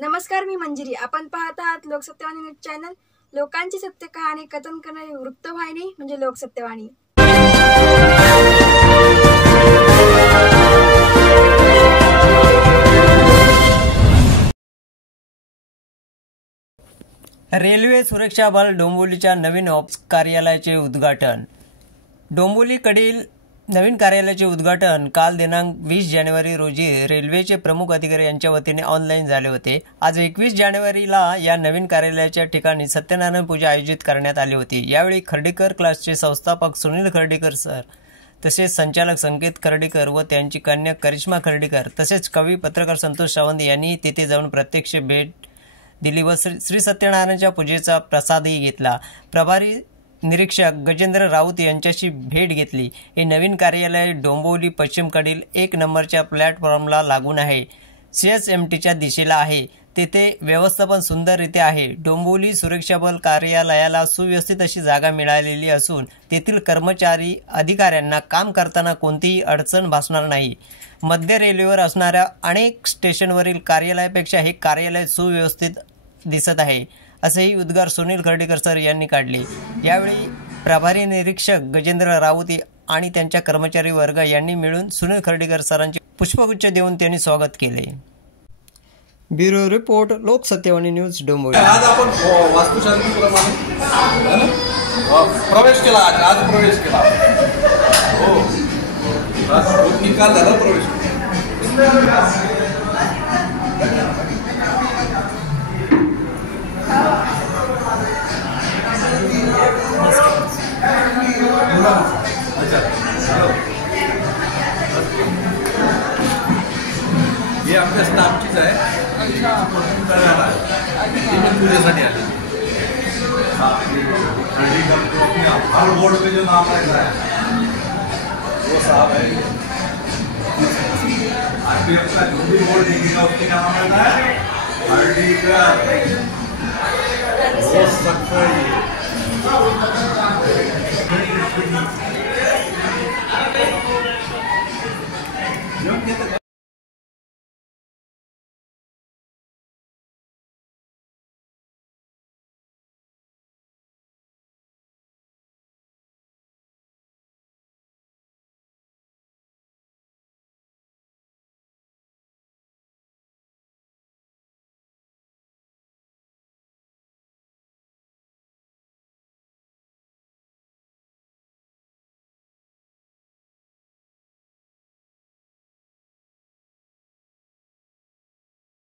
नमस्कार, मी मंजिरी. आपण पाहत आहात लोकसत्यवाणी न्यूज चॅनल. लोकांची सत्य कहाणी कथन करणारी वृत्तवाहिनी म्हणजे लोकसत्यवाणी. रेल्वे सुरक्षा बल डोंबिवलीच्या नवीन ऑप्स कार्यालयाचे उद्घाटन. डोंबिवलीकडील नवीन कार्यालयाचे उद्घाटन काल दिनांक 20 जानेवारी रोजी रेल्वेचे प्रमुख अधिकारी यांच्या वतीने ऑनलाईन झाले होते. आज 21 जानेवारीला या नवीन कार्यालयाच्या ठिकाणी सत्यनारायण पूजा आयोजित करण्यात आली होती. यावेळी खर्डीकर क्लासचे संस्थापक सुनील खर्डीकर सर, तसेच संचालक संकेत खर्डीकर व त्यांची कन्या करिश्मा खर्डीकर तसेच कवी पत्रकार संतोष सावंत यांनी तेथे जाऊन प्रत्यक्ष भेट दिली व श्री सत्यनारायणच्या पूजेचा प्रसादही घेतला. प्रभारी निरीक्षक गजेंद्र राऊत यांच्याशी भेट घेतली. हे नवीन कार्यालय डोंबिवली पश्चिमकडील 1 नंबरच्या प्लॅटफॉर्मला लागून आहे. CSMTच्या दिशेला आहे. तेथे व्यवस्थापन सुंदररीत्या आहे. डोंबिवली सुरक्षा बल कार्यालयाला सुव्यवस्थित अशी जागा मिळालेली असून तेथील कर्मचारी अधिकाऱ्यांना काम करताना कोणतीही अडचण भासणार नाही. मध्य रेल्वेवर असणाऱ्या अनेक स्टेशनवरील कार्यालयापेक्षा हे कार्यालय सुव्यवस्थित दिसत आहे, असेही उद्गार सुनील खर्डीकर सर यांनी काढले. यावेळी प्रभारी निरीक्षक गजेंद्र राऊत आणि त्यांच्या कर्मचारी वर्ग यांनी मिळून सुनील खर्डीकर सरांचे पुष्पगुच्छ देऊन त्यांनी स्वागत केले. Bureau report, Loksatyavani news, Dombivli. आज आपण वास्तुशांतीप्रमाणे प्रवेश केला. आज प्रवेश केला. हो, निकाल झाला. प्रवेश हे आमच्या स्टाफचीच आहे. पूजेसाठी आले. हर बोर्ड पे जो नाम रहता है वो साहब है. RPF का जो भी बोर्ड दिखेगा उसके नाम रहता है हर्डीकर. हो सकता है ये